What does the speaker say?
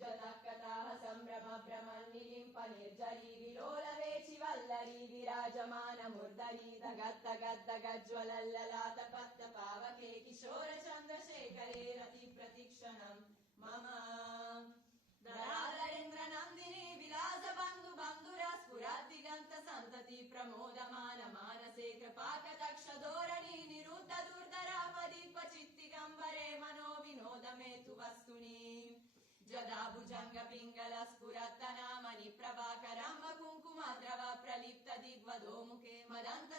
जतकताः सम्भ्रम भ्रमन्निलिम्प निर्जरी विलोलवेचि वल्लरी विराजमान मूर्धरी दगद्दगद्दगज्ज्वलल्ललाट पत्त पावके किशोर चन्द्रशेखरे रति प्रतिक्षणम् मम धराधरेन्द्र नन्दिनी विलास बन्धु बन्धुरा स्फुरद्दिगन्त सन्तति प्रमोदमान मानसे कृपाकटाक्ष धोरणी निरुद्ध दुर्धरापदि क्वचित्तिगम्बरे मनो विनोद मे तु वस्तुनि जदा भुजङ्ग पिङ्गल स्फुरत्तनामनि प्रभाकरम्ब कुङ्कुमद्रव प्रलिप्त दिग्वधो मुखे मदन्त